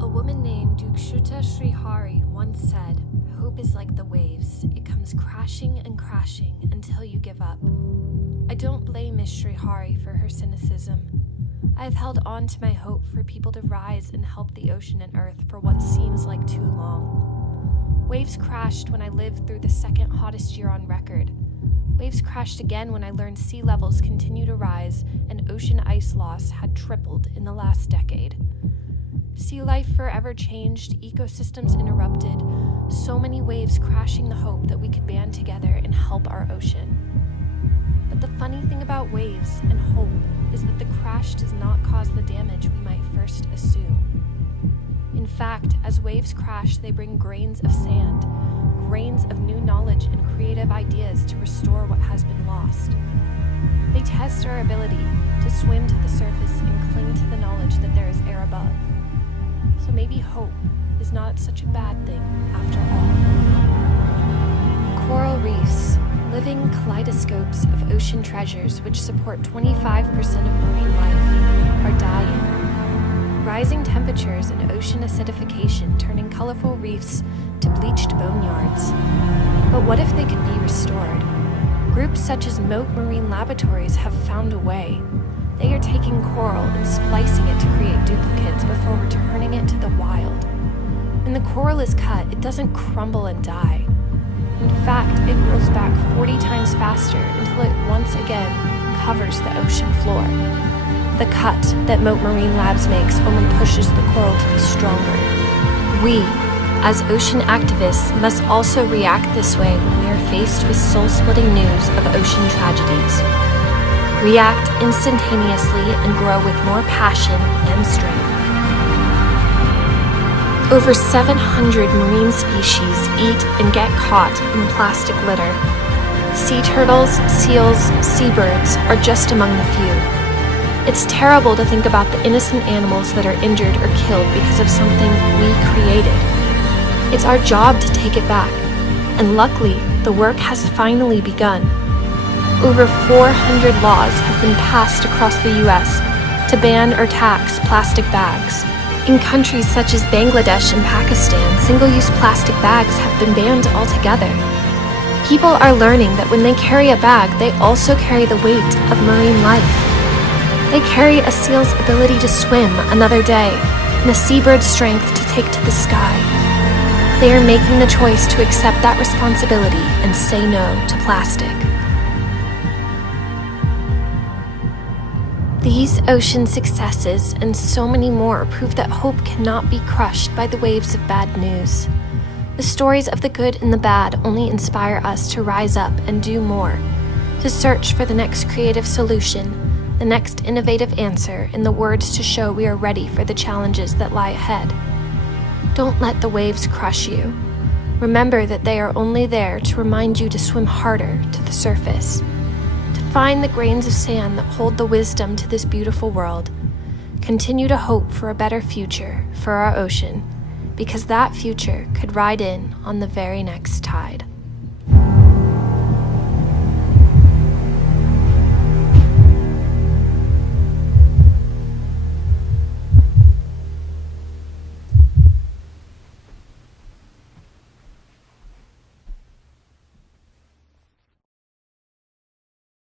A woman named Dukshuta Srihari once said, "Hope is like the waves. It comes crashing and crashing until you give up." I don't blame Miss Srihari for her cynicism. I have held on to my hope for people to rise and help the ocean and earth for what seems like too long. Waves crashed when I lived through the second hottest year on record. Waves crashed again when I learned sea levels continue to rise and ocean ice loss had tripled in the last decade. Sea life forever changed, ecosystems interrupted, so many waves crashing the hope that we could band together and help our ocean. But the funny thing about waves and hope is that the crash does not cause the damage we might first assume. In fact, as waves crash, they bring grains of sand, grains of new knowledge and creative ideas to restore what has been lost. They test our ability to swim to the surface and cling to the knowledge that there is air above. So maybe hope is not such a bad thing after all. Coral reefs, living kaleidoscopes of ocean treasures which support 25% of marine life, are dying. Rising temperatures and ocean acidification turning colorful reefs to bleached boneyards. But what if they could be restored? Groups such as Moat Marine Laboratories have found a way. They are taking coral and splicing it to create duplicates before returning it to the wild. When the coral is cut, it doesn't crumble and die. In fact, it grows back 40 times faster until it once again covers the ocean floor. The cut that Moat Marine Labs makes only pushes the coral to be stronger. We, as ocean activists, must also react this way when we are faced with soul-splitting news of ocean tragedies. React instantaneously and grow with more passion and strength. Over 700 marine species eat and get caught in plastic litter. Sea turtles, seals, seabirds are just among the few. It's terrible to think about the innocent animals that are injured or killed because of something we created. It's our job to take it back, and luckily, the work has finally begun. Over 400 laws have been passed across the US to ban or tax plastic bags. In countries such as Bangladesh and Pakistan, single-use plastic bags have been banned altogether. People are learning that when they carry a bag, they also carry the weight of marine life. They carry a seal's ability to swim another day and a seabird's strength to take to the sky. They are making the choice to accept that responsibility and say no to plastic. These ocean successes and so many more prove that hope cannot be crushed by the waves of bad news. The stories of the good and the bad only inspire us to rise up and do more, to search for the next creative solution, the next innovative answer, and the words to show we are ready for the challenges that lie ahead. Don't let the waves crush you. Remember that they are only there to remind you to swim harder to the surface. Find the grains of sand that hold the wisdom to this beautiful world. Continue to hope for a better future for our ocean, because that future could ride in on the very next tide.